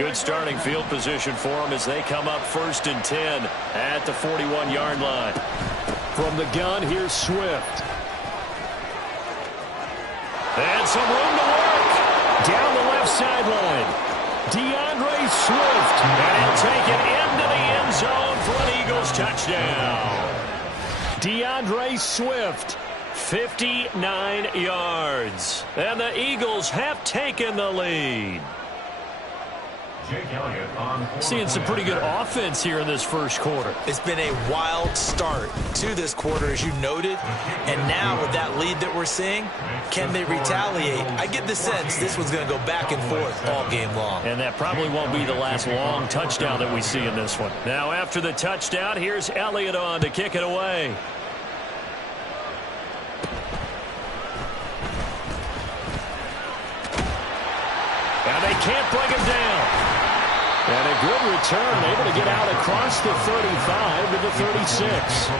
Good starting field position for them as they come up 1st and 10 at the 41-yard line. From the gun, here's Swift. And some room to work. Down the left sideline. DeAndre Swift. And he'll take it into the end zone for an Eagles touchdown. DeAndre Swift, 59 yards. And the Eagles have taken the lead. Seeing some pretty good offense here in this first quarter. It's been a wild start to this quarter, as you noted. And now with that lead that we're seeing, can they retaliate? I get the sense this one's going to go back and forth all game long. And that probably won't be the last long touchdown that we see in this one. Now after the touchdown, here's Elliott on to kick it away. And they can't bring him down. And a good return, able to get out across the 35 to the 36.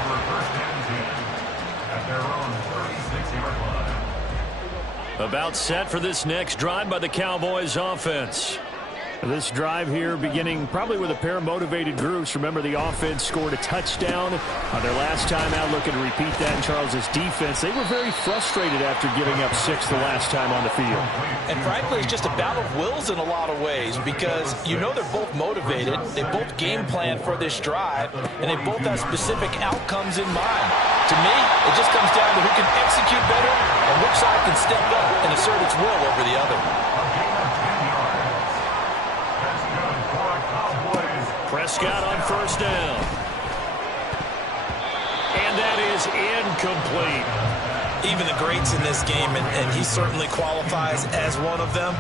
About set for this next drive by the Cowboys offense. This drive here beginning probably with a pair of motivated groups. Remember, the offense scored a touchdown on their last time out. Looking to repeat that in Charles's defense. They were very frustrated after giving up 6 the last time on the field. And frankly, it's just a battle of wills in a lot of ways because you know they're both motivated. They both game plan for this drive, and they both have specific outcomes in mind. To me, it just comes down to who can execute better and which side can step up and assert its will over the other. Prescott on 1st down. And that is incomplete. Even the greats in this game, and he certainly qualifies as one of them,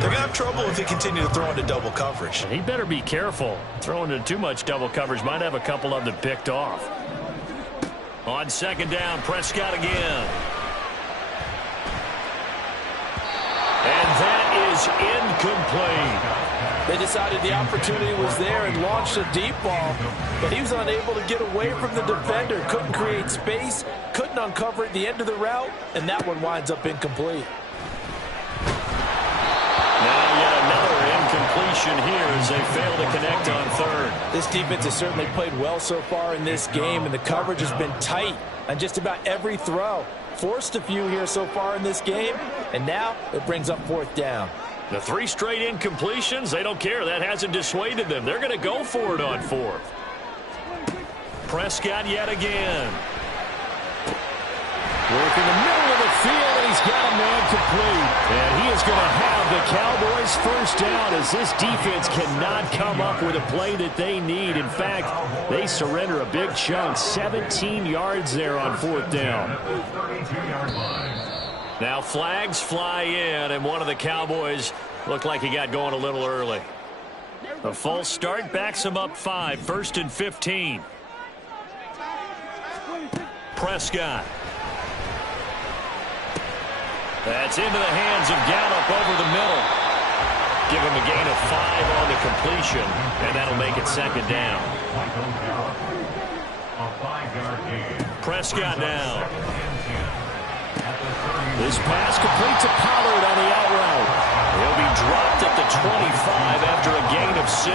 they're going to have trouble if they continue to throw into double coverage. He better be careful. Throwing into too much double coverage might have a couple of them picked off. On 2nd down, Prescott again. And that is incomplete. They decided the opportunity was there and launched a deep ball, but he was unable to get away from the defender. Couldn't create space, couldn't uncover at the end of the route, and that one winds up incomplete. Now yet another incompletion here as they fail to connect on 3rd. This defense has certainly played well so far in this game, and the coverage has been tight on just about every throw. Forced a few here so far in this game, and now it brings up 4th down. The 3 straight incompletions, they don't care. That hasn't dissuaded them. They're going to go for it on 4th. Prescott yet again. Working the middle of the field, and he's got a man complete. And he is going to have the Cowboys 1st down as this defense cannot come up with a play that they need. In fact, they surrender a big chunk, 17 yards there on 4th down. Now flags fly in, and one of the Cowboys looked like he got going a little early. The false start backs him up 5, 1st and 15. Prescott. That's into the hands of Gallup over the middle. Give him a gain of 5 on the completion, and that'll make it 2nd down. Prescott now. This pass complete to Pollard on the out route. He'll be dropped at the 25 after a gain of 6.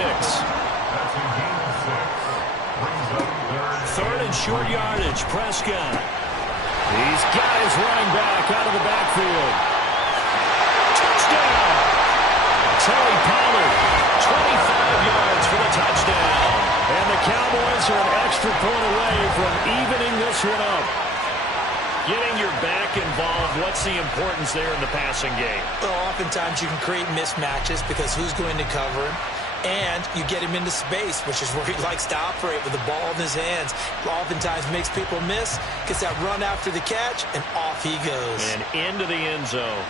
3rd and short yardage, Prescott. He's got his running back out of the backfield. Touchdown! Tony Pollard, 25 yards for the touchdown. And the Cowboys are an extra point away from evening this one up. Getting your back involved, what's the importance there in the passing game? Well, oftentimes you can create mismatches because who's going to cover him? And you get him into space, which is where he likes to operate with the ball in his hands. Oftentimes makes people miss, gets that run after the catch, and off he goes. And into the end zone.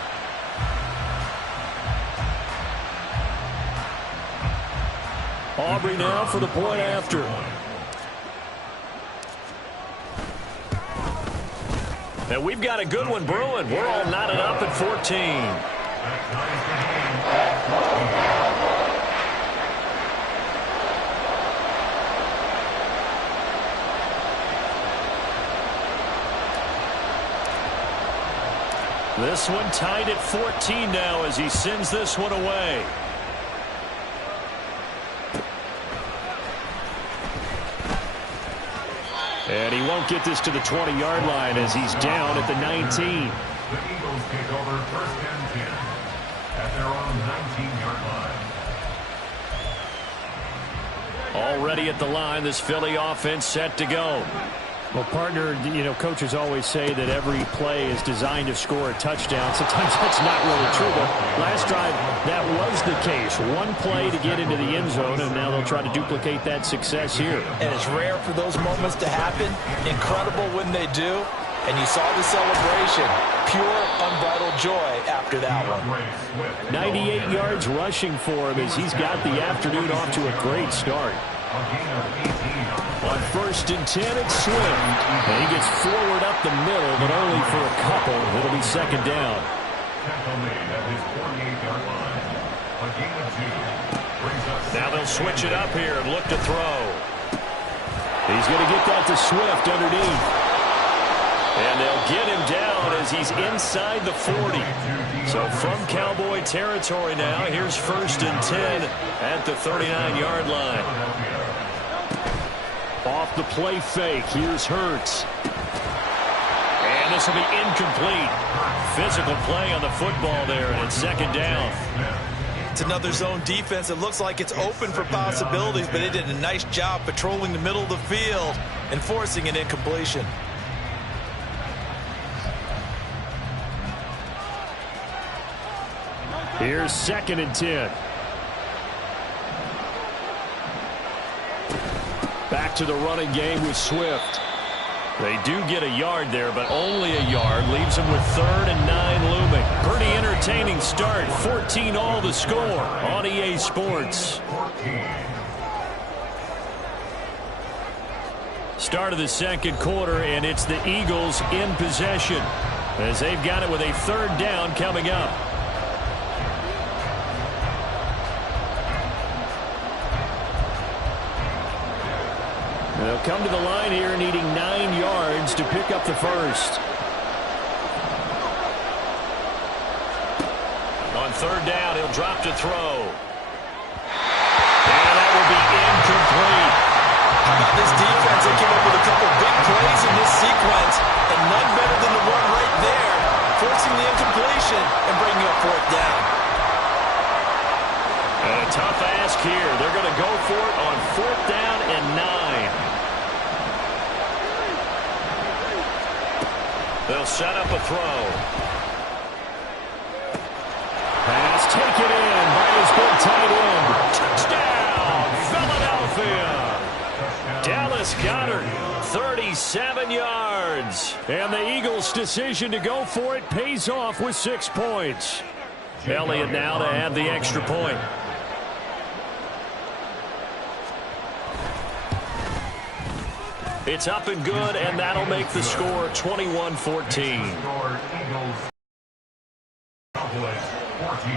Aubrey now for the point after. And we've got a good one brewing. We're all knotted up at 14. This one tied at 14 now as he sends this one away. And he won't get this to the 20-yard line as he's down at the 19. The Eagles take over first and 10 at their own 19-yard line. Already at the line, this Philly offense set to go. Well, partner, you know, coaches always say that every play is designed to score a touchdown. Sometimes that's not really true, but last drive, that was the case. One play to get into the end zone, and now they'll try to duplicate that success here. And it's rare for those moments to happen. Incredible when they do. And you saw the celebration. Pure, unbridled joy after that one. 98 yards rushing for him as he's got the afternoon off to a great start. On first and 10, it's Swift. And he gets forward up the middle, but only for a couple. It'll be second down. Now they'll switch it up here and look to throw. He's going to get that to Swift underneath. And they'll get him down as he's inside the 40. So from Cowboy territory now, here's first and 10 at the 39-yard line. Off the play fake, here's Hurts. And this will be incomplete. Physical play on the football there, and it's second down. It's another zone defense. It looks like it's open for possibilities, but they did a nice job patrolling the middle of the field and forcing an incompletion. Here's second and 10. Back to the running game with Swift. They do get a yard there, but only a yard. Leaves them with 3rd and 9 looming. Pretty entertaining start. 14 all the score on EA Sports. Start of the second quarter, and it's the Eagles in possession as they've got it with a 3rd down coming up. They'll come to the line here needing 9 yards to pick up the first. On 3rd down, he'll drop to throw. And that will be incomplete. How about this defense? They came up with a couple big plays in this sequence, and none better than the one right there, forcing the incompletion and bringing up 4th down. And a tough ask here. They're going to go for it on 4th down and 9. They'll set up a throw. Pass taken in by his big tight end. Touchdown, Philadelphia. Dallas Goedert, 37 yards. And the Eagles' decision to go for it pays off with 6 points. Elliott now to add the extra point. It's up and good, and that'll make the score 21-14. Cowboys 14.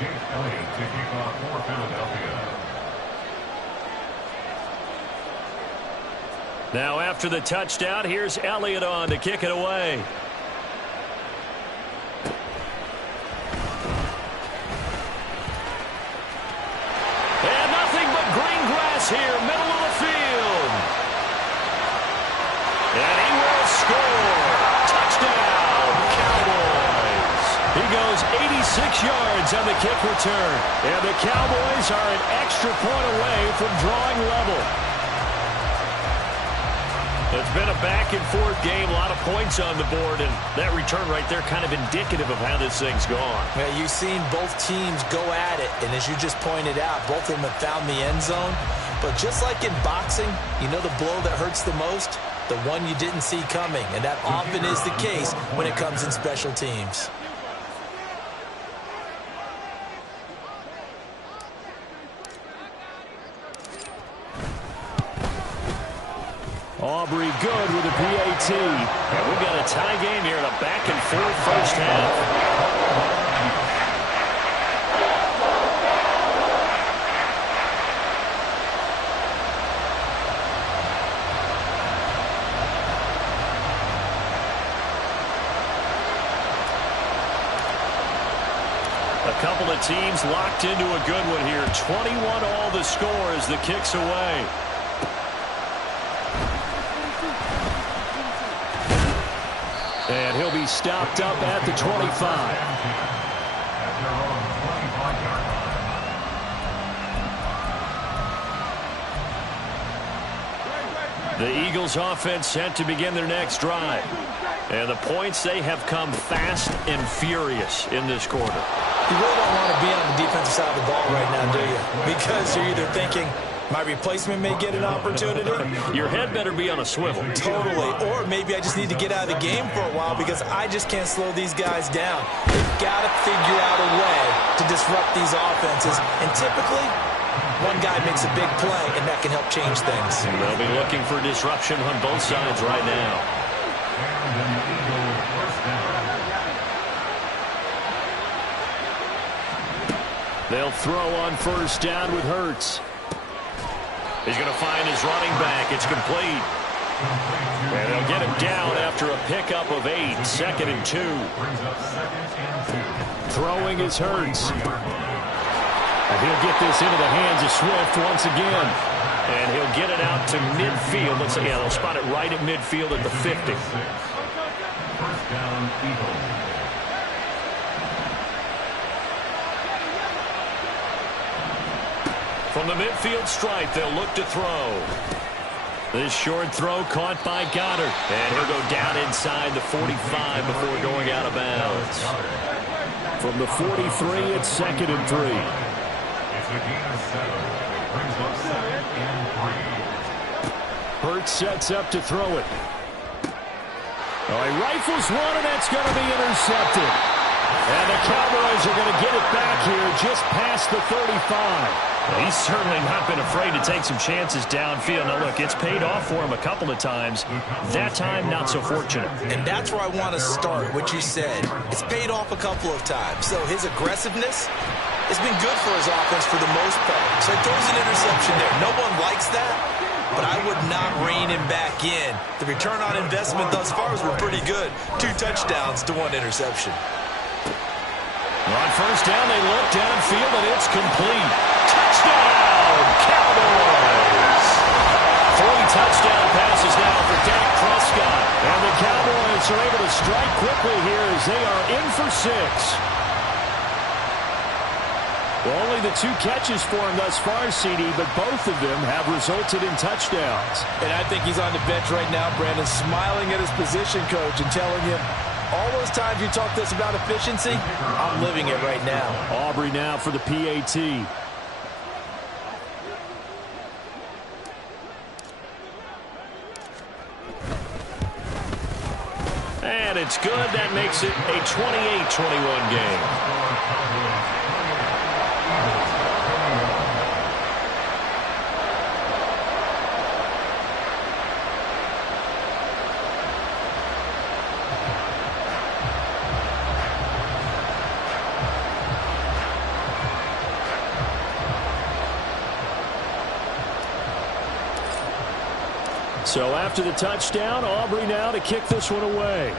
Jake Elliott to kick off for Philadelphia. Now after the touchdown, here's Elliott on to kick it away. And nothing but green grass here, middle of the field. And he will score. Touchdown, Cowboys. He goes 86 yards on the kick return. And the Cowboys are an extra point away from drawing level. It's been a back-and-forth game, a lot of points on the board, and that return right there kind of indicative of how this thing's gone. Yeah, you've seen both teams go at it, and as you just pointed out, both of them have found the end zone. But just like in boxing, you know the blow that hurts the most? The one you didn't see coming, and that often is the case when it comes in special teams. Aubrey good with a PAT. And we've got a tie game here in a back-and-forth first half. A couple of teams locked into a good one here. 21 all the score as the kick's away. And he'll be stopped up at the 25. At their own 25-yard line. The Eagles offense set to begin their next drive. And the points, they have come fast and furious in this quarter. You really don't want to be on the defensive side of the ball right now, do you? Because you're either thinking, my replacement may get an opportunity. Your head better be on a swivel. Totally. Or maybe I just need to get out of the game for a while because I just can't slow these guys down. They've got to figure out a way to disrupt these offenses. And typically, one guy makes a big play, and that can help change things. They'll be looking for disruption on both sides right now. And an Eagle first down. They'll throw on first down with Hurts. He's going to find his running back. It's complete. And they'll get him down after a pickup of 8. 2nd and 2. Brings up 2nd and 2. Throwing is Hurts. And he'll get this into the hands of Swift once again. And he'll get it out to midfield. Let's say, yeah, they'll spot it right at midfield at the 50. First down, Eagles. From the midfield stripe, they'll look to throw. This short throw caught by Goddard. And he'll go down inside the 45 before going out of bounds. From the 43, it's 2nd and 3. It's a gain of 7. Brings up 2nd and 3. Hurts sets up to throw it. Oh, he rifles one, and that's going to be intercepted. And the Cowboys are going to get it back here just past the 35. He's certainly not been afraid to take some chances downfield. Now, look, it's paid off for him a couple of times. That time, not so fortunate. And that's where I want to start, what you said. It's paid off a couple of times. So his aggressiveness has been good for his offense for the most part. So he throws an interception there. No one likes that, but I would not rein him back in. The return on investment thus far has been pretty good. 2 touchdowns to 1 interception. On first down, they look downfield, and it's complete. Touchdown, Cowboys! 3 touchdown passes now for Dak Prescott. And the Cowboys are able to strike quickly here as they are in for 6. Well, only the 2 catches for him thus far, CD, but both of them have resulted in touchdowns. And I think he's on the bench right now, Brandon, smiling at his position coach and telling him, all those times you talk to us about efficiency, I'm living it right now. Aubrey now for the PAT. And it's good. That makes it a 28-21 game. So after the touchdown, Aubrey now to kick this one away.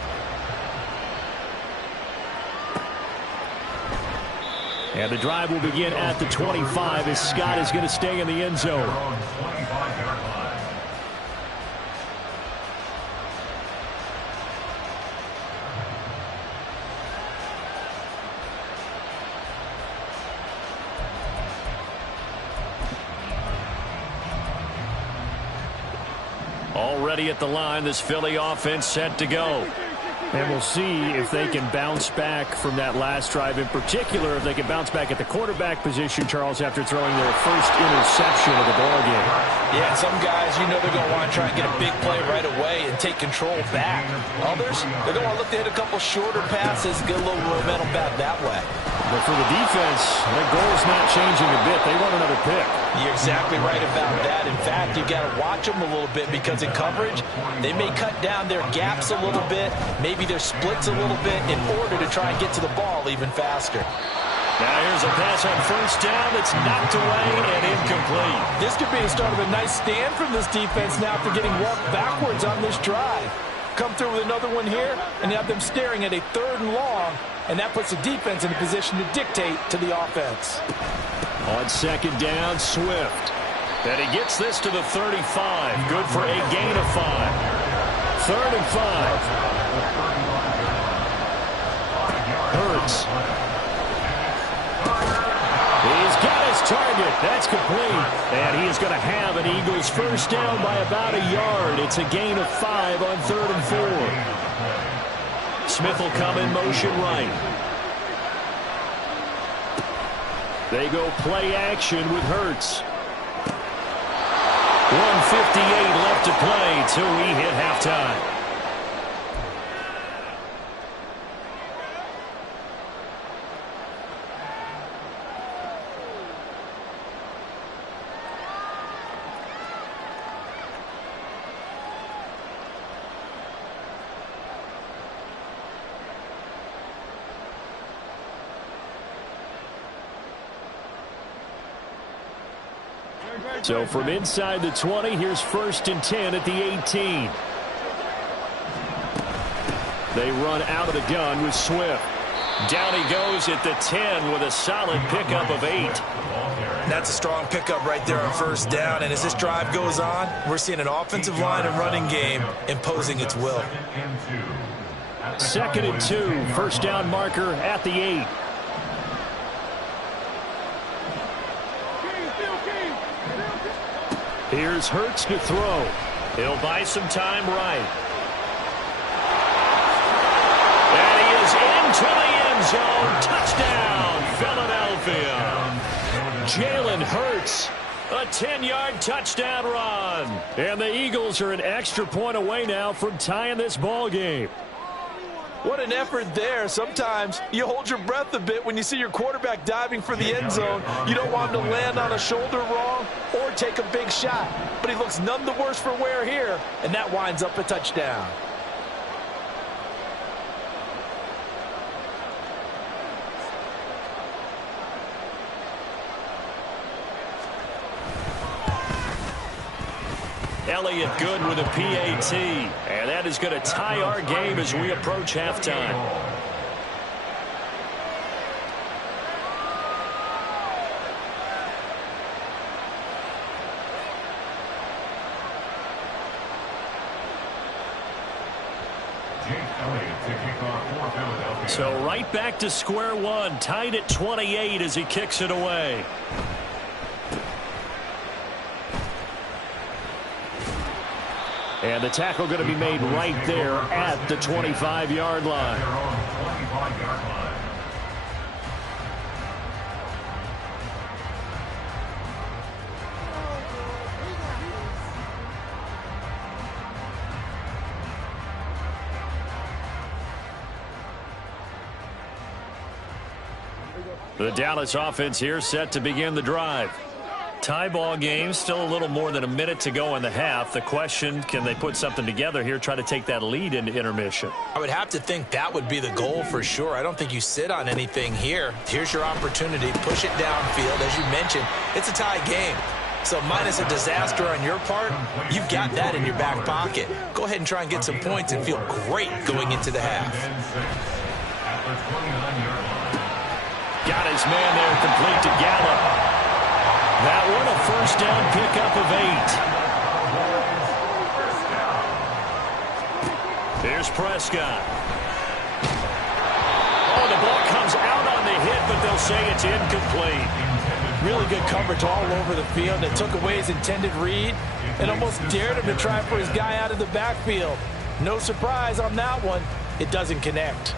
And the drive will begin at the 25 as Scott is going to stay in the end zone. Already at the line, this Philly offense set to go. And we'll see if they can bounce back from that last drive. In particular, if they can bounce back at the quarterback position, Charles, after throwing their first interception of the ballgame. Yeah, some guys, you know they're going to want to try and get a big play right away and take control back. Others, they're going to look to hit a couple shorter passes, get a little momentum back that way. But for the defense, their goal's not changing a bit. They want another pick. You're exactly right about that. In fact, you've got to watch them a little bit because in coverage, they may cut down their gaps a little bit, maybe their splits a little bit in order to try and get to the ball even faster. Now here's a pass on first down that's knocked away and incomplete. This could be the start of a nice stand from this defense now after getting walked backwards on this drive. Come through with another one here and have them staring at a 3rd and long, and that puts the defense in a position to dictate to the offense. On second down, Swift. And he gets this to the 35. Good for a gain of 5. 3rd and 5. Hurts. He's got his target. That's complete. And he is going to have an Eagles first down by about a yard. It's a gain of 5 on 3rd and 4. Smith will come in motion right. They go play action with Hurts. 1:58 left to play till we hit halftime. So from inside the 20, here's 1st and 10 at the 18. They run out of the gun with Swift. Down he goes at the 10 with a solid pickup of 8. That's a strong pickup right there on 1st down. And as this drive goes on, we're seeing an offensive line and running game imposing its will. 2nd and 2, 1st down marker at the 8. Here's Hurts to throw. He'll buy some time right. And he is into the end zone. Touchdown, Philadelphia. Jalen Hurts, a 10-yard touchdown run. And the Eagles are an extra point away now from tying this ball game. What an effort there. Sometimes you hold your breath a bit when you see your quarterback diving for the end zone. You don't want him to land on a shoulder wrong or take a big shot. But he looks none the worse for wear here, and that winds up a touchdown. Elliott good with a PAT. And that is going to tie our game as we approach halftime. So right back to square one. Tied at 28 as he kicks it away. And the tackle going to be made right there at the 25-yard line. The Dallas offense here set to begin the drive. Tie ball game, still a little more than a minute to go in the half. The question, can they put something together here, try to take that lead into intermission? I would have to think that would be the goal for sure. I don't think you sit on anything here. Here's your opportunity. Push it downfield. As you mentioned, it's a tie game. So minus a disaster on your part, you've got that in your back pocket. Go ahead and try and get some points and feel great going into the half. Got his man there, complete to Gallup. That one a first down pickup of 8. Here's Prescott. Oh, the ball comes out on the hit, but they'll say it's incomplete. Really good coverage all over the field. They took away his intended read and almost dared him to try for his guy out of the backfield. No surprise on that one. It doesn't connect.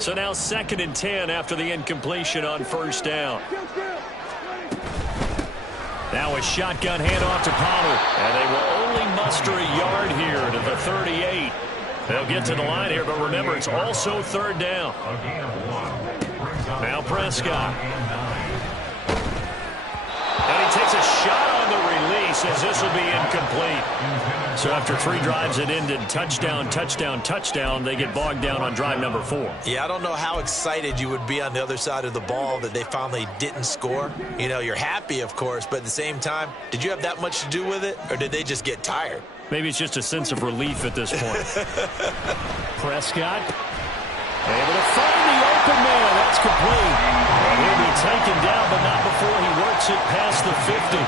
So now 2nd and 10 after the incompletion on first down. Now a shotgun handoff to Pollard. And they will only muster a yard here to the 38. They'll get to the line here, but remember, it's also 3rd down. Now Prescott. And he takes a shot on the release as this will be incomplete. So after 3 drives that ended touchdown, touchdown, touchdown, they get bogged down on drive number 4. Yeah, I don't know how excited you would be on the other side of the ball that they finally didn't score. You know, you're happy, of course, but at the same time, did you have that much to do with it, or did they just get tired? Maybe it's just a sense of relief at this point. Prescott able to find the open man. That's complete. taken down, but not before he works it past the 50.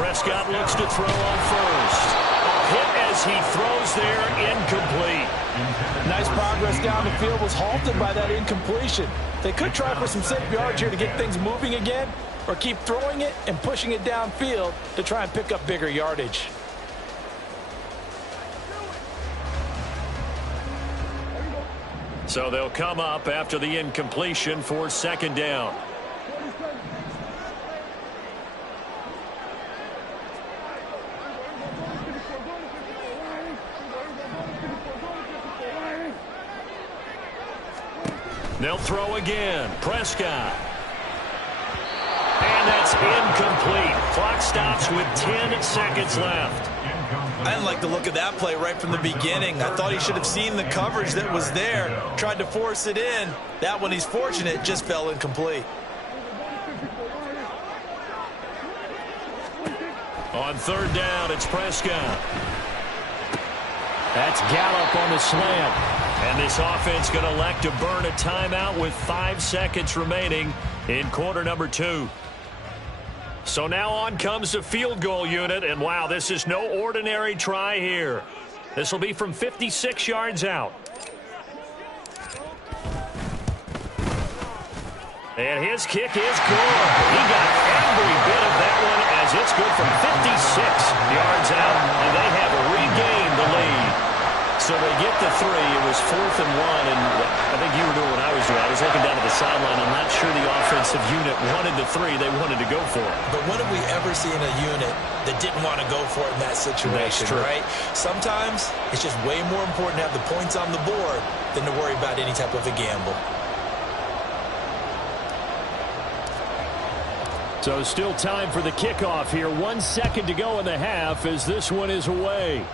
Prescott looks to throw on first. Hit as he throws there, incomplete. Nice progress down the field, was halted by that incompletion. They could try for some safe yards here to get things moving again, or keep throwing it and pushing it downfield to try and pick up bigger yardage. So they'll come up after the incompletion for second down. They'll throw again. Prescott. And that's incomplete. Clock stops with 10 seconds left. I didn't like the look of that play right from the beginning. I thought he should have seen the coverage that was there, tried to force it in. That one, he's fortunate, just fell incomplete. On third down, it's Prescott. That's Gallup on the slant. And this offense going to elect to burn a timeout with 5 seconds remaining in quarter number 2. So now on comes the field goal unit, and wow, this is no ordinary try here. This will be from 56 yards out. And his kick is good. He got every bit of that one as it's good from 56 yards out, and they have regained the lead. So they get the 3. It was 4th and 1, and I think you were doing what I was doing. I was looking down at the sideline. I'm not sure the offensive unit wanted the 3. They wanted to go for it. But when have we ever seen a unit that didn't want to go for it in that situation, right? Sometimes it's just way more important to have the points on the board than to worry about any type of a gamble. So still time for the kickoff here. 1 second to go in the half as this one is away.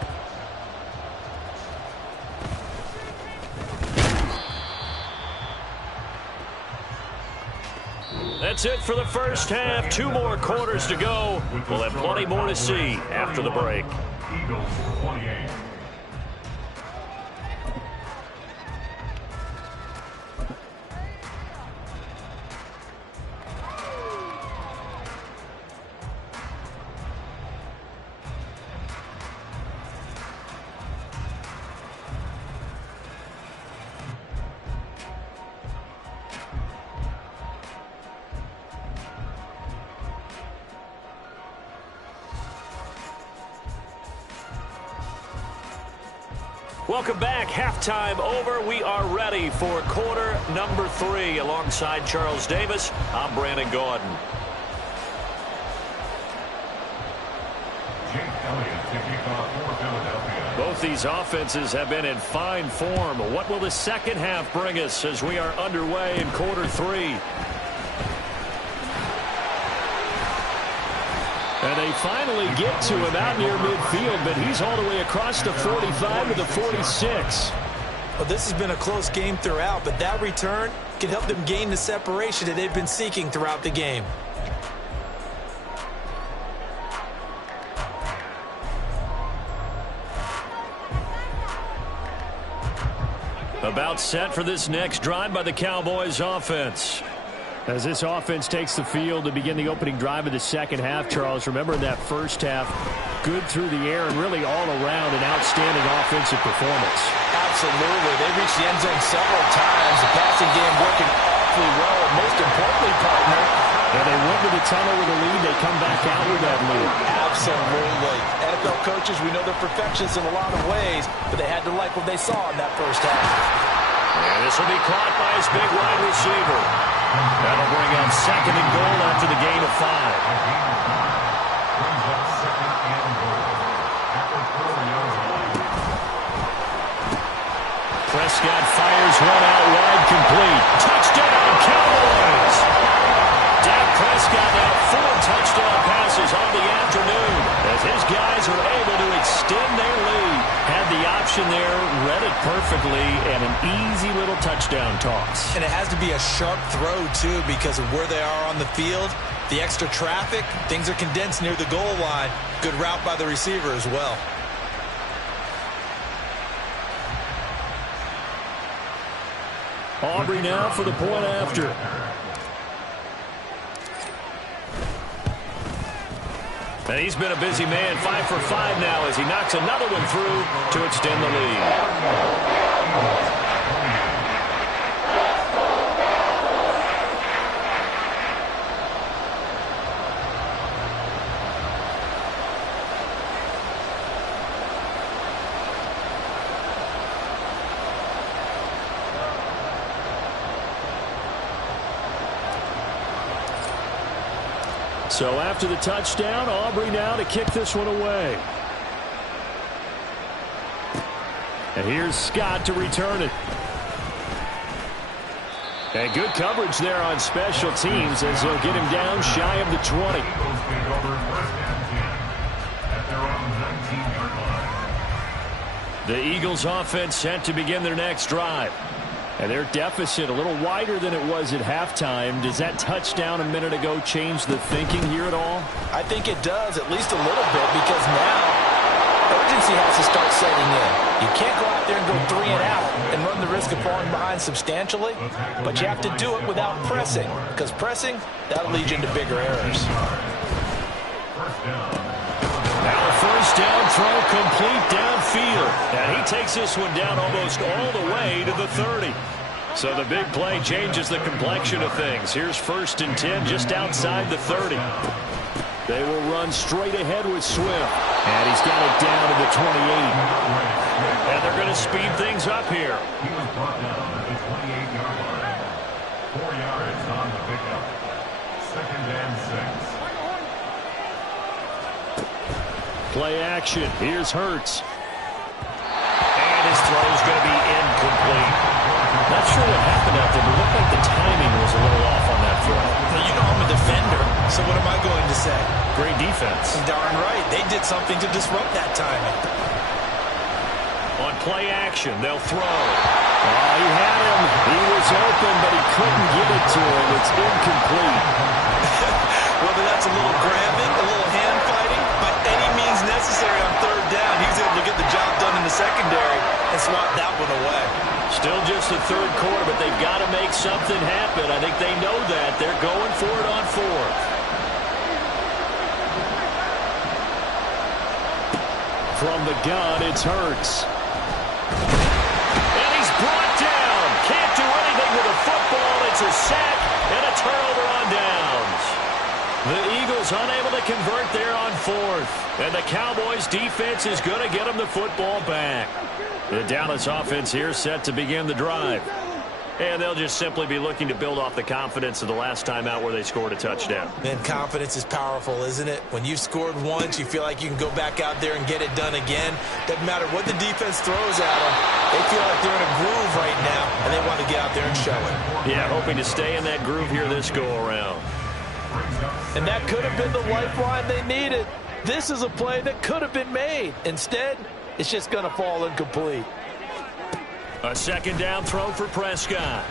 That's it for the first half. 2 more quarters to go. We'll have plenty more to see after the break. Eagles 28. Welcome back. Halftime over. We are ready for quarter number 3. Alongside Charles Davis, I'm Brandon Gordon. Jake Elliott to kick off for Philadelphia. Both these offenses have been in fine form. What will the second half bring us as we are underway in quarter 3? And they finally get to him out near midfield, but he's all the way across the 45 to the 46. Well, this has been a close game throughout, but that return can help them gain the separation that they've been seeking throughout the game. About set for this next drive by the Cowboys offense. As this offense takes the field to begin the opening drive of the second half, Charles, remember in that first half, good through the air and really all around an outstanding offensive performance. Absolutely. They reached the end zone several times. The passing game working awfully well, and most importantly, partner, and they went to the tunnel with a lead. They come back out with that lead. Absolutely. NFL coaches, we know they're perfectionists in a lot of ways, but they had to like what they saw in that first half. And this will be caught by his big wide receiver. That'll bring up second and goal after the gain of 5. Brings up second and goal. After 4 yards of line. Prescott fires one out wide, complete. Touchdown, Cowboys! Dak Prescott now 4 touchdown passes on the afternoon as his guys are able to extend their lead. Had the option there, read it perfectly, and an easy little touchdown toss. And it has to be a sharp throw, too, because of where they are on the field. The extra traffic, things are condensed near the goal line. Good route by the receiver as well. Aubrey now for the point after. And he's been a busy man, 5 for 5 now as he knocks another one through to extend the lead. So after the touchdown, Aubrey now to kick this one away. And here's Scott to return it. And good coverage there on special teams as they'll get him down shy of the 20. The Eagles offense set to begin their next drive. And their deficit a little wider than it was at halftime. Does that touchdown a minute ago change the thinking here at all? I think it does, at least a little bit, because now urgency has to start setting in. You can't go out there and go 3 and out and run the risk of falling behind substantially, but you have to do it without pressing, because pressing, that'll lead you into bigger errors. Now a first down throw complete downfield. And he takes this one down almost all the way to the 30. So the big play changes the complexion of things. Here's 1st and 10 just outside the 30. They will run straight ahead with Swift. And he's got it down to the 28. And they're going to speed things up here. He was brought down at the 28-yard line. 4 yards on the pickup. 2nd and 6. Play action. Here's Hurts. And his throw is going to be incomplete. Not sure what happened out there, but it looked like the timing was a little off on that throw. Now, you know I'm a defender, so what am I going to say? Great defense. Darn right. They did something to disrupt that timing. On play action, they'll throw. Oh, he had him. He was open, but he couldn't get it to him. It's incomplete. Whether that's a little grabbing, a little hand fighting, by any means necessary on 3rd down, he was able to get the job done in the secondary and swat that one away. Still just the 3rd quarter, but they've got to make something happen. I think they know that. They're going for it on 4th. From the gun, it's Hurts. And he's brought down. Can't do anything with the football. It's a sack and a turnover on downs. The Eagles unable to convert there on 4th. And the Cowboys defense is going to get them the football back. The Dallas offense here set to begin the drive. And they'll just simply be looking to build off the confidence of the last time out where they scored a touchdown. And confidence is powerful, isn't it? When you've scored once, you feel like you can go back out there and get it done again. Doesn't matter what the defense throws at them. They feel like they're in a groove right now, and they want to get out there and show it. Yeah, hoping to stay in that groove here this go-around. And that could have been the lifeline they needed. This is a play that could have been made. Instead, it's just going to fall incomplete. A 2nd down throw for Prescott.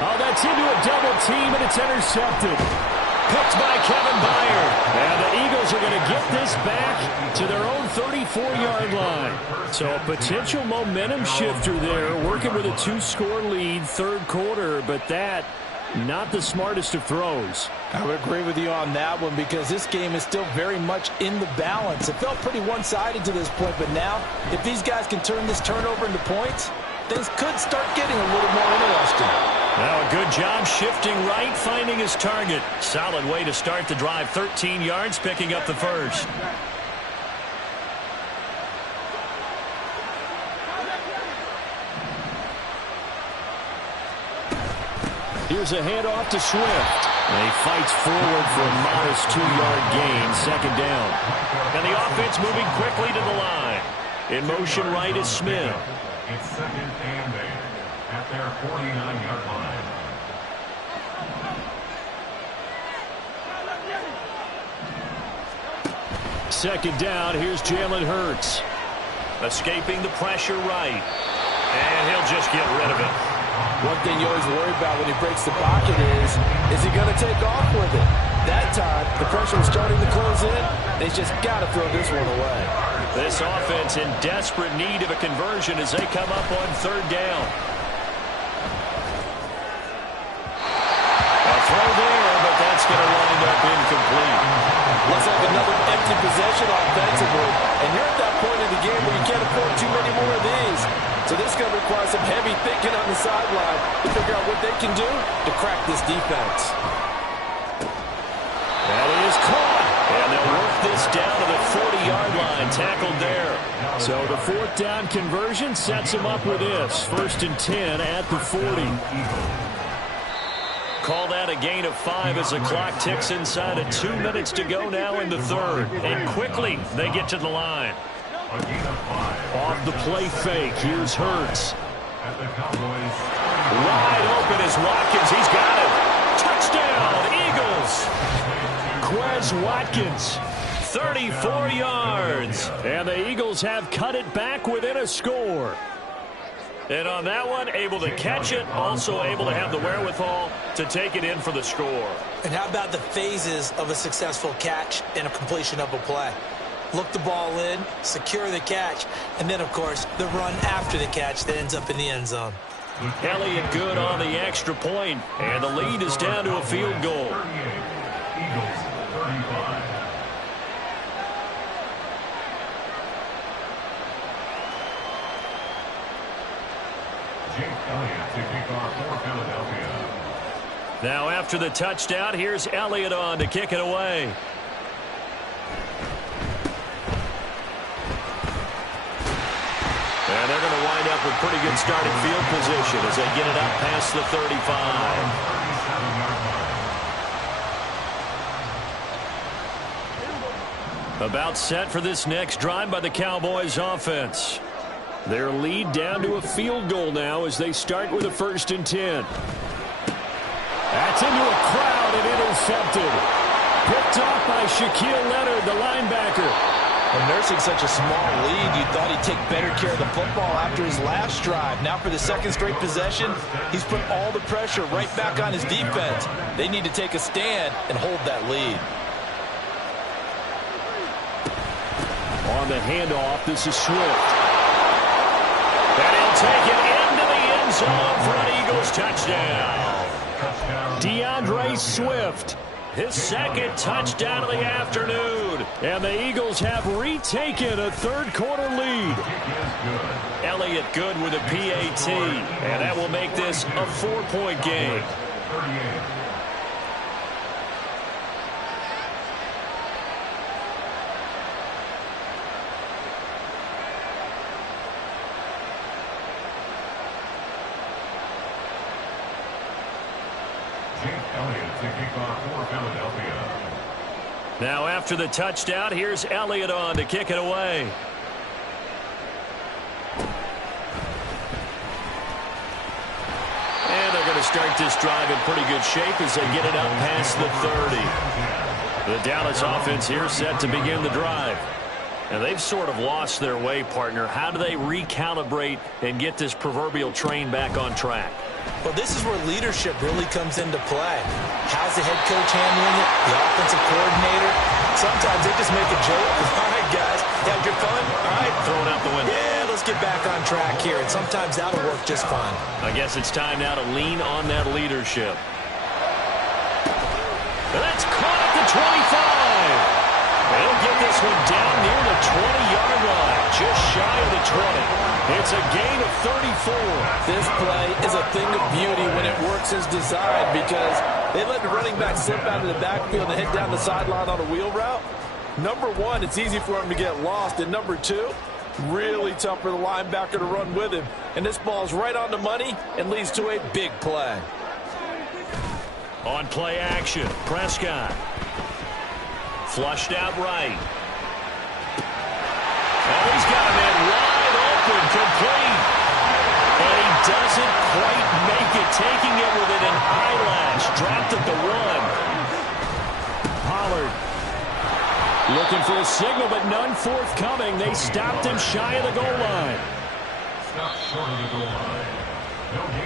Oh, that's into a double team, and it's intercepted. Picked by Kevin Byard. And the Eagles are going to get this back to their own 34-yard line. So a potential momentum shifter there, working with a 2-score lead, 3rd quarter, but that not the smartest of throws. I would agree with you on that one because this game is still very much in the balance. It felt pretty one-sided to this point, but now if these guys can turn this turnover into points, things could start getting a little more interesting. Now a good job shifting right, finding his target. Solid way to start the drive. 13 yards, picking up the first. Here's a handoff to Swift. And he fights forward for a modest 2-yard gain, 2nd down. And the offense moving quickly to the line. In motion right is Smith. It's 2nd and 8 at their 49-yard line. Second down, here's Jalen Hurts. Escaping the pressure right. And he'll just get rid of it. One thing you always worry about when he breaks the pocket is he going to take off with it? That time, the pressure was starting to close in. They just got to throw this one away. This offense in desperate need of a conversion as they come up on third down. A throw there, but that's going to wind up incomplete. Looks like another empty possession offensively. And you're at that point in the game where you can't afford too many more of these. So this is going to require some heavy thinking on the sideline to figure out what they can do to crack this defense. That is caught. And they'll work this down to the 40-yard line, tackled there. So the fourth down conversion sets them up with this. 1st and 10 at the 40. Call that a gain of 5 as the clock ticks inside of 2 minutes to go now in the third. And quickly they get to the line. Off the play fake, here's Hurts. Wide open is Watkins, he's got it. Touchdown, Eagles. Quez Watkins, 34 yards. And the Eagles have cut it back within a score. And on that one, able to catch it, also able to have the wherewithal to take it in for the score. And how about the phases of a successful catch and a completion of a play? Look the ball in, secure the catch, and then, of course, the run after the catch that ends up in the end zone. Elliott good on the extra point, and the lead is down to a field goal. Eagles 35. Jake Elliott to kick off for Philadelphia. Now after the touchdown, here's Elliott on to kick it away. And they're going to wind up with pretty good starting field position as they get it up past the 35. About set for this next drive by the Cowboys offense. Their lead down to a field goal now as they start with a 1st and 10. That's into a crowd and intercepted. Picked off by Shaquille Leonard, the linebacker. And nursing such a small lead, you thought he'd take better care of the football after his last drive. Now for the second straight possession, he's put all the pressure right back on his defense. They need to take a stand and hold that lead. On the handoff, this is Swift. And he'll take it into the end zone for an Eagles touchdown. DeAndre Swift, his second touchdown of the afternoon. And the Eagles have retaken a third-quarter lead. Elliott good with a PAT. And that will make this a 4-point game. Now after the touchdown, here's Elliott on to kick it away. And they're going to start this drive in pretty good shape as they get it up past the 30. The Dallas offense here set to begin the drive. And they've sort of lost their way, partner. How do they recalibrate and get this proverbial train back on track? Well, this is where leadership really comes into play. How's the head coach handling it? The offensive coordinator? Sometimes they just make a joke. All right, guys, you had your fun? All right. Throwing out the window. Yeah, let's get back on track here. And sometimes that'll work just fine. I guess it's time now to lean on that leadership. That's caught at the 25. They'll get this one down near the 20-yard line, just shy of the 20. It's a gain of 34. This play is a thing of beauty when it works as designed because they let the running back slip out of the backfield and hit down the sideline on a wheel route. Number one, it's easy for him to get lost. And number two, really tough for the linebacker to run with him. And this ball's right on the money and leads to a big play. On play action, Prescott. Flushed out right. Oh, he's got a man wide open, complete. And he doesn't quite make it, taking it with an eyelash. Dropped at the 1. Pollard looking for a signal, but none forthcoming. They stopped him shy of the goal line. Stop short of the goal line.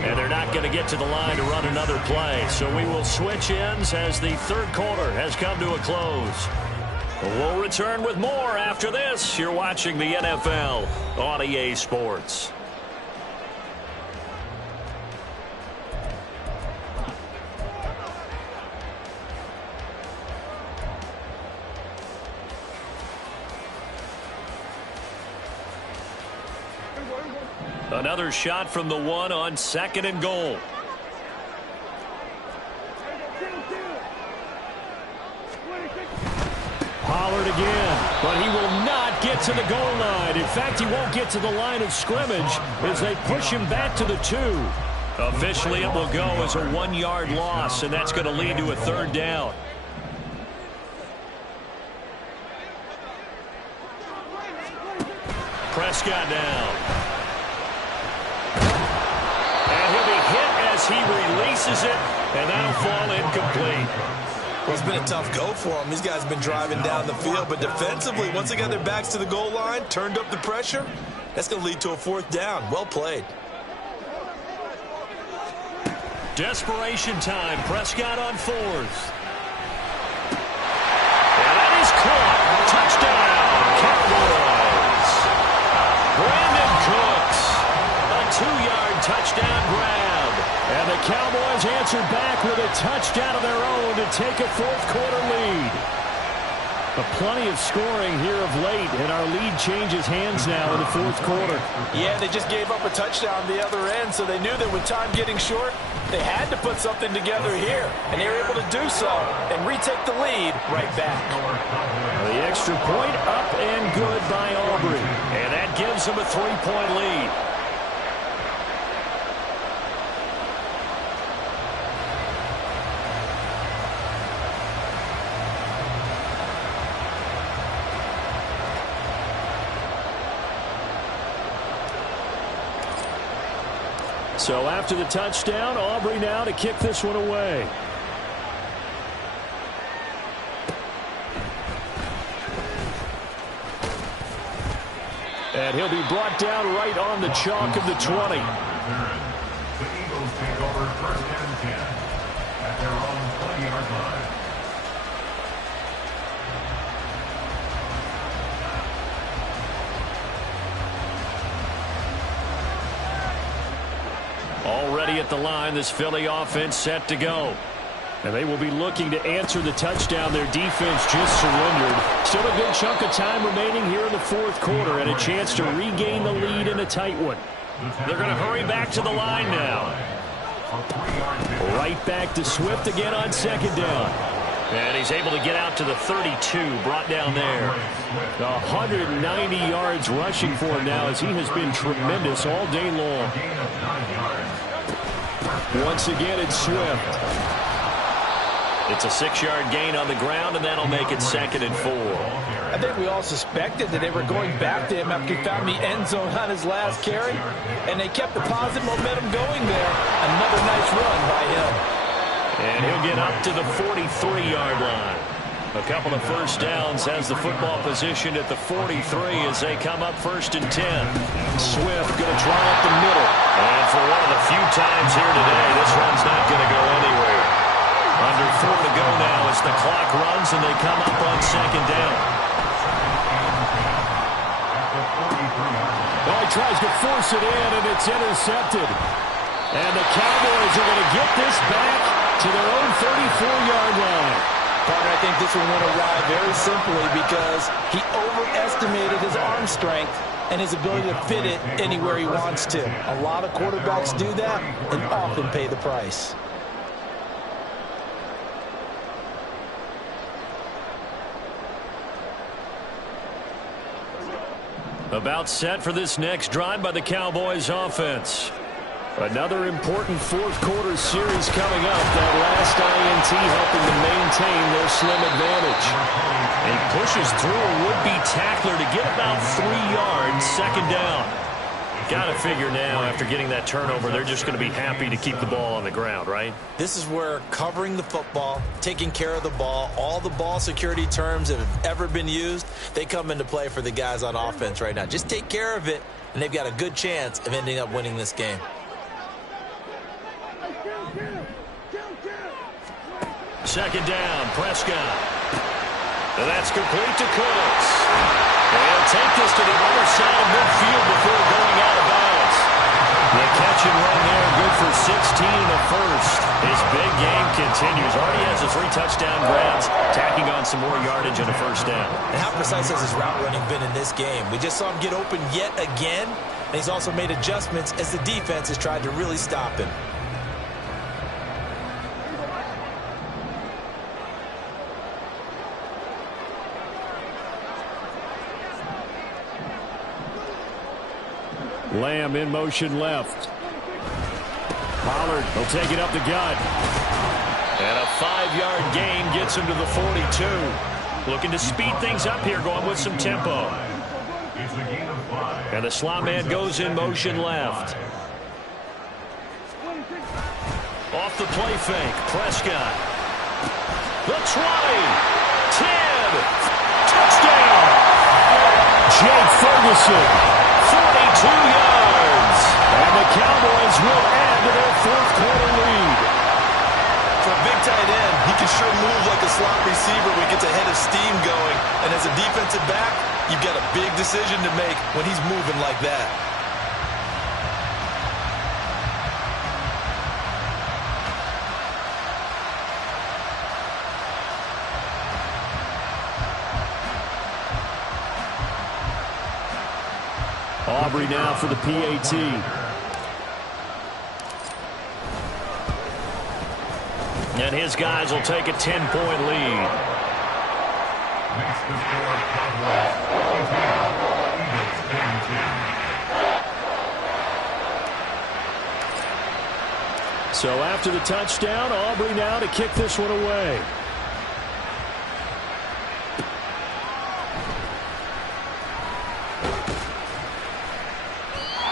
And they're not going to get to the line to run another play. So we will switch ends as the third quarter has come to a close. We'll return with more after this. You're watching the NFL on EA Sports. Another shot from the one on 2nd and goal. Pollard again, but he will not get to the goal line. In fact, he won't get to the line of scrimmage as they push him back to the 2. Officially, it will go as a 1-yard loss, and that's going to lead to a 3rd down. Prescott now. And he'll be hit as he releases it, and that'll fall incomplete. Well, it's been a tough go for them. These guys have been driving down the field, but defensively, once they got their backs to the goal line, turned up the pressure, that's going to lead to a 4th down. Well played. Desperation time. Prescott on 4th. And that is caught. Touchdown, Cowboys. Brandon Cooks. A 2-yard touchdown grab. And the Cowboys answered back with a touchdown of their own to take a 4th-quarter lead. Plenty of scoring here of late, and our lead changes hands now in the 4th quarter. Yeah, they just gave up a touchdown the other end, so they knew that with time getting short, they had to put something together here, and they were able to do so and retake the lead right back. The extra point up and good by Aubrey, and that gives them a 3-point lead. So after the touchdown, Aubrey now to kick this one away. And he'll be brought down right on the chalk of the 20. The Eagles take over 1st and 10 at their own 20-yard line. Already at the line, this Philly offense set to go. And they will be looking to answer the touchdown their defense just surrendered. Still a good chunk of time remaining here in the 4th quarter and a chance to regain the lead in a tight one. They're going to hurry back to the line now. Right back to Swift again on 2nd down. And he's able to get out to the 32, brought down there. 190 yards rushing for him now as he has been tremendous all day long. Once again, it's Swift. It's a 6-yard gain on the ground, and that'll make it 2nd and 4. I think we all suspected that they were going back to him after he found the end zone on his last carry, and they kept the positive momentum going there. Another nice run by him. And he'll get up to the 43-yard line. A couple of first downs, has the football position at the 43 as they come up 1st and 10. Swift going to try up the middle. And for one of the few times here today, this run's not going to go anywhere. Under 4 to go now as the clock runs and they come up on 2nd down. Well, he tries to force it in and it's intercepted. And the Cowboys are going to get this back to their own 34-yard line. Partner, I think this one went awry very simply because he overestimated his arm strength and his ability to fit it anywhere he wants to. A lot of quarterbacks do that and often pay the price. About set for this next drive by the Cowboys offense. Another important 4th quarter series coming up. That last INT helping to maintain their slim advantage. And he pushes through a would-be tackler to get about 3 yards, 2nd down. Got to figure now after getting that turnover, they're just going to be happy to keep the ball on the ground, right? This is where covering the football, taking care of the ball, all the ball security terms that have ever been used, they come into play for the guys on offense right now. Just take care of it, and they've got a good chance of ending up winning this game. 2nd down, Prescott. And that's complete to Cooks. And he'll take this to the other side of midfield before going out of bounds. The catch and run there, good for 16 in the first. His big game continues. Already has the 3 touchdown grabs, tacking on some more yardage and a first down. And how precise has his route running been in this game? We just saw him get open yet again, and he's also made adjustments as the defense has tried to really stop him. Lamb in motion left. Pollard will take it up the gut. And a 5-yard gain gets him to the 42. Looking to speed things up here, going with some tempo. It's a gain of 5. And the slot man goes in motion left. Off the play fake, Prescott. The 20, 10, touchdown! Jake Ferguson. 42 yards. And the Cowboys will add to their fourth-quarter lead. For a big tight end, he can sure move like a slot receiver when he gets a head of steam going. And as a defensive back, you've got a big decision to make when he's moving like that. Aubrey now for the PAT. And his guys will take a 10-point lead. Makes the score Cowboys 18, Eagles 10-2. So after the touchdown, Aubrey now to kick this one away.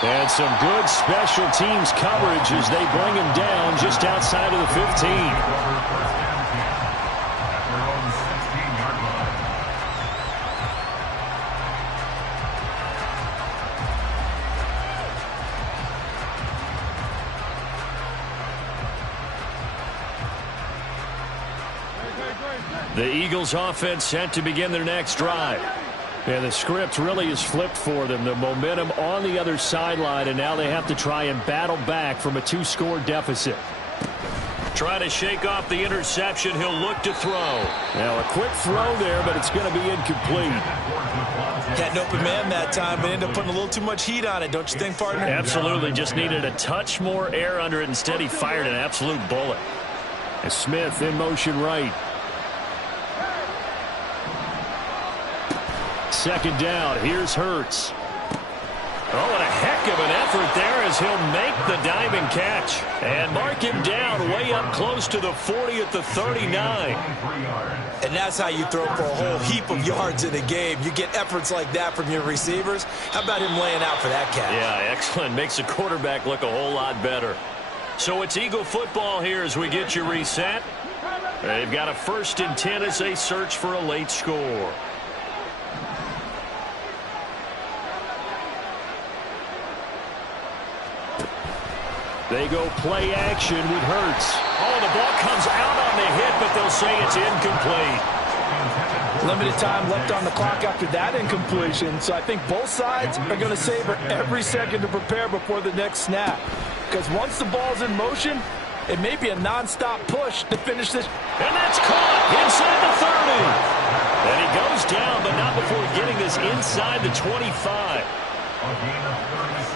And some good special teams coverage as they bring him down just outside of the 15. First down at their own 16-yard line. The Eagles offense set to begin their next drive. And the script really is flipped for them. The momentum on the other sideline, and now they have to try and battle back from a 2-score deficit. Try to shake off the interception. He'll look to throw. Now a quick throw there, but it's going to be incomplete. Had an open man that time, but ended up putting a little too much heat on it, don't you think, partner? Absolutely. Just needed a touch more air under it. Instead, he fired an absolute bullet. And Smith in motion right. Second down, here's Hurts. Oh, and a heck of an effort there as he'll make the diving catch. And mark him down way up close to the 40 at the 39. And that's how you throw for a whole heap of yards in a game. You get efforts like that from your receivers. How about him laying out for that catch? Yeah, excellent. Makes the quarterback look a whole lot better. So it's Eagle football here as we get you reset. They've got a 1st and 10 as they search for a late score. They go play action with Hurts. Oh, the ball comes out on the hit, but they'll say it's incomplete. Limited time left on the clock after that incompletion, so I think both sides are going to savor every second to prepare before the next snap. Because once the ball's in motion, it may be a nonstop push to finish this. And that's caught inside the 30. And he goes down, but not before getting this inside the 25. A gain of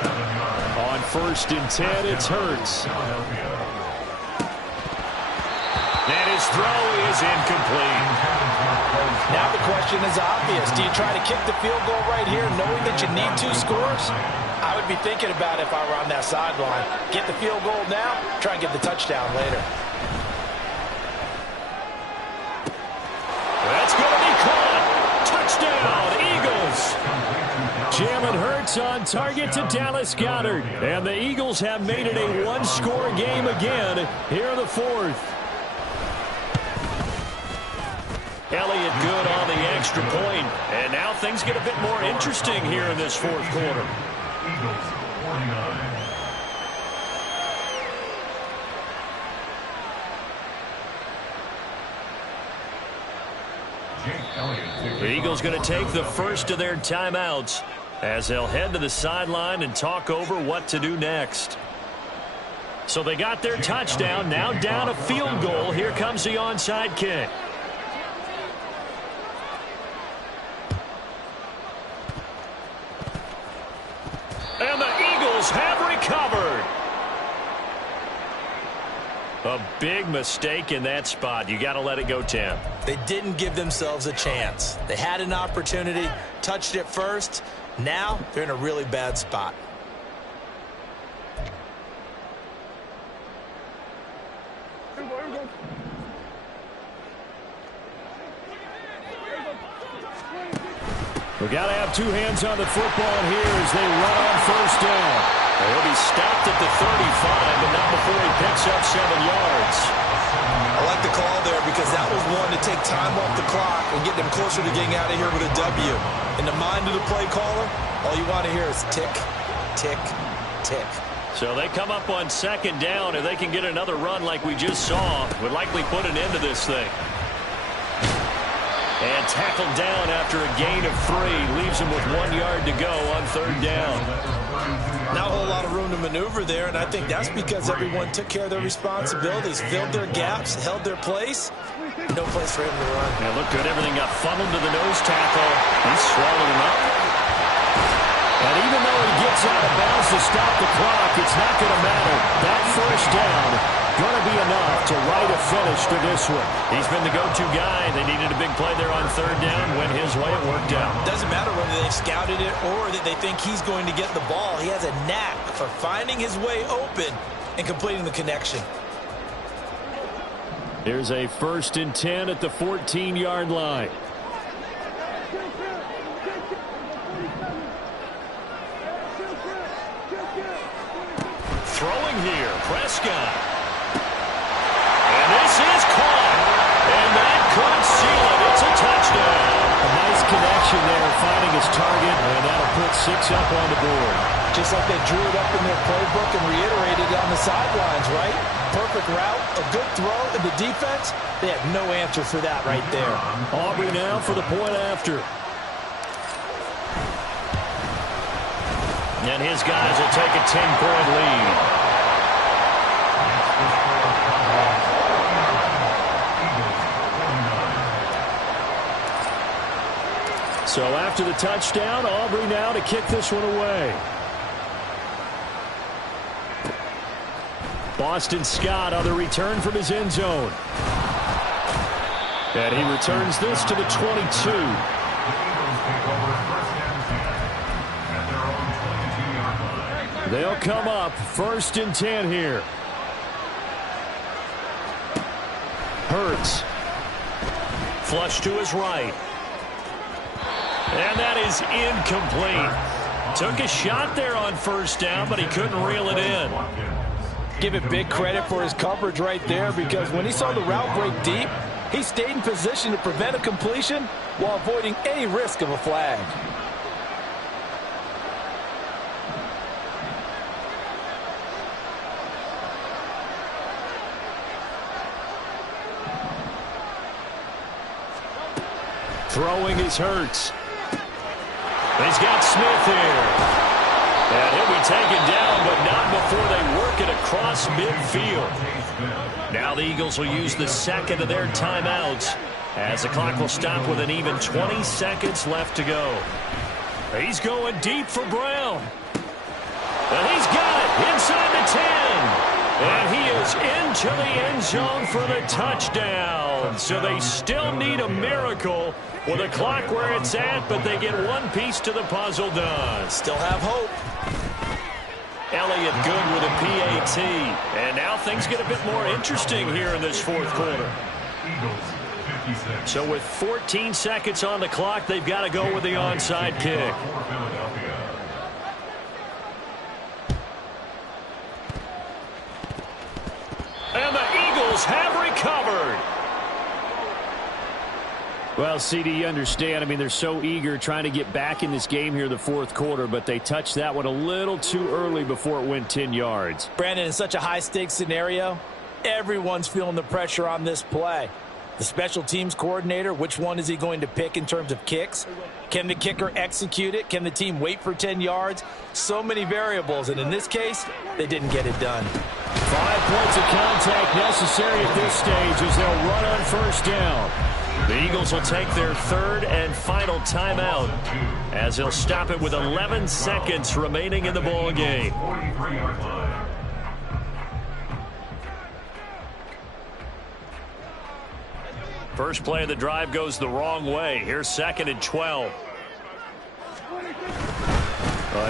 37 yards. On 1st and 10, it's Hurts. And his throw is incomplete. Now the question is obvious. Do you try to kick the field goal right here knowing that you need 2 scores? I would be thinking about it if I were on that sideline. Get the field goal now, try and get the touchdown later. That's going to be caught. Touchdown, Eagles. Jalen Hurts on target to Dallas Goedert. And the Eagles have made it a 1-score game again here in the 4th. Elliott good on the extra point. And now things get a bit more interesting here in this 4th quarter. Eagles 49. Jake The Eagles going to take the first of their timeouts as they'll head to the sideline and talk over what to do next. So they got their touchdown, now down a field goal. Here comes the onside kick. And the Eagles have recovered. A big mistake in that spot. You got to let it go, Tim. They didn't give themselves a chance. They had an opportunity, touched it first. Now they're in a really bad spot. We got to have two hands on the football here as they run on first down. He'll be stopped at the 35, but not before he picks up 7 yards. I like the call there because that was one to take time off the clock and get them closer to getting out of here with a W. In the mind of the play caller, all you want to hear is tick, tick, tick. So they come up on second down, and they can get another run like we just saw. Would likely put an end to this thing. And tackled down after a gain of 3. Leaves him with 1 yard to go on third down. Not a whole lot of room to maneuver there, and I think that's because everyone took care of their responsibilities, filled their gaps, held their place. No place for him to run. Yeah, looked good. Everything got funneled to the nose tackle. He's swallowed him up. And even though he gets out of bounds to stop the clock, it's not going to matter. That first down going to be enough to write a finish to this one. He's been the go-to guy. They needed a big play there on third down. Went his way. It worked out. Doesn't matter whether they scouted it or that they think he's going to get the ball. He has a knack for finding his way open and completing the connection. Here's a 1st and 10 at the 14-yard line. Throwing here, Prescott. And this is caught. And that could seal it. It's a touchdown. A nice connection there, finding his target, and that'll put 6 up on the board. Just like they drew it up in their playbook and reiterated it on the sidelines, right? Perfect route, a good throw, and the defense, they had no answer for that right there. Aubrey now for the point after. And his guys will take a 10-point lead. So after the touchdown, Aubrey now to kick this one away. Boston Scott on the return from his end zone. And he returns this to the 22. They'll come up 1st and 10 here. Hurts. Flush to his right. And that is incomplete. Took a shot there on first down, but he couldn't reel it in. Give it big credit for his coverage right there, because when he saw the route break deep, he stayed in position to prevent a completion while avoiding any risk of a flag. Throwing is Hurts. He's got Smith here. And he'll be taken down, but not before they work it across midfield. Now the Eagles will use the second of their timeouts as the clock will stop with an even 20 seconds left to go. He's going deep for Brown. And he's got it inside the 10. And he is into the end zone for the touchdown. So they still need a miracle with the clock where it's at, but they get one piece to the puzzle done. Still have hope. Elliott good with a PAT. And now things get a bit more interesting here in this 4th quarter. So with 14 seconds on the clock, they've got to go with the onside kick. And the Eagles have recovered. Well, CD, you understand. I mean, they're so eager trying to get back in this game here in the 4th quarter, but they touched that one a little too early before it went 10 yards. Brandon, in such a high-stakes scenario, everyone's feeling the pressure on this play. The special teams coordinator, which one is he going to pick in terms of kicks? Can the kicker execute it? Can the team wait for 10 yards? So many variables, and in this case, they didn't get it done. 5 points of contact necessary at this stage as they'll run on first down. The Eagles will take their third and final timeout as they'll stop it with 11 seconds remaining in the ball game. 43-yard line. First play of the drive goes the wrong way. Here's 2nd and 12.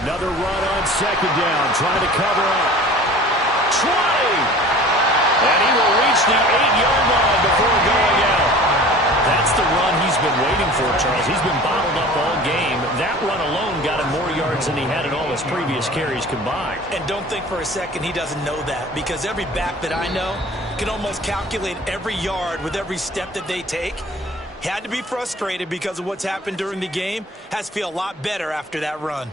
Another run on 2nd down, trying to cover up. 20! And he will reach the 8-yard line before going out. That's the run he's been waiting for, Charles. He's been bottled up all game. That run alone got him more yards than he had in all his previous carries combined. And don't think for a second he doesn't know that, because every back that I know can almost calculate every yard with every step that they take. Had to be frustrated because of what's happened during the game. Has to feel a lot better after that run.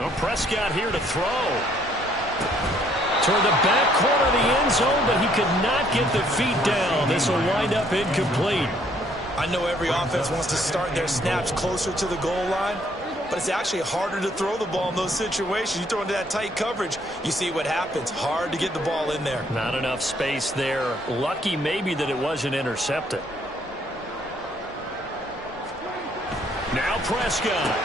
Well, Prescott here to throw. Toward the back corner of the end zone, but he could not get the feet down. This will wind up incomplete. I know every offense wants to start their snaps closer to the goal line, but it's actually harder to throw the ball in those situations. You throw into that tight coverage, you see what happens. Hard to get the ball in there. Not enough space there. Lucky maybe that it wasn't intercepted. Now Prescott.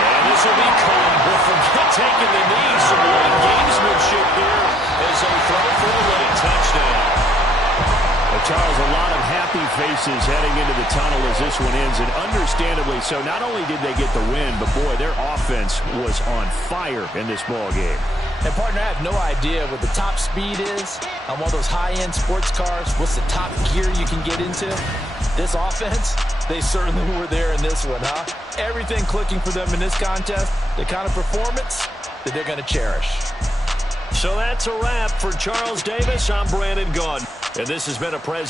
And this will be caught. We'll forget taking the knee. Some late gamesmanship here as they throw for a late touchdown. Well, Charles, a lot of happy faces heading into the tunnel as this one ends, and understandably so. Not only did they get the win, but boy, their offense was on fire in this ball game. And, partner, I have no idea what the top speed is on one of those high-end sports cars. What's the top gear you can get into? This offense, they certainly were there in this one, huh? Everything clicking for them in this contest, the kind of performance that they're going to cherish. So that's a wrap for Charles Davis. I'm Brandon Gaudin, and this has been a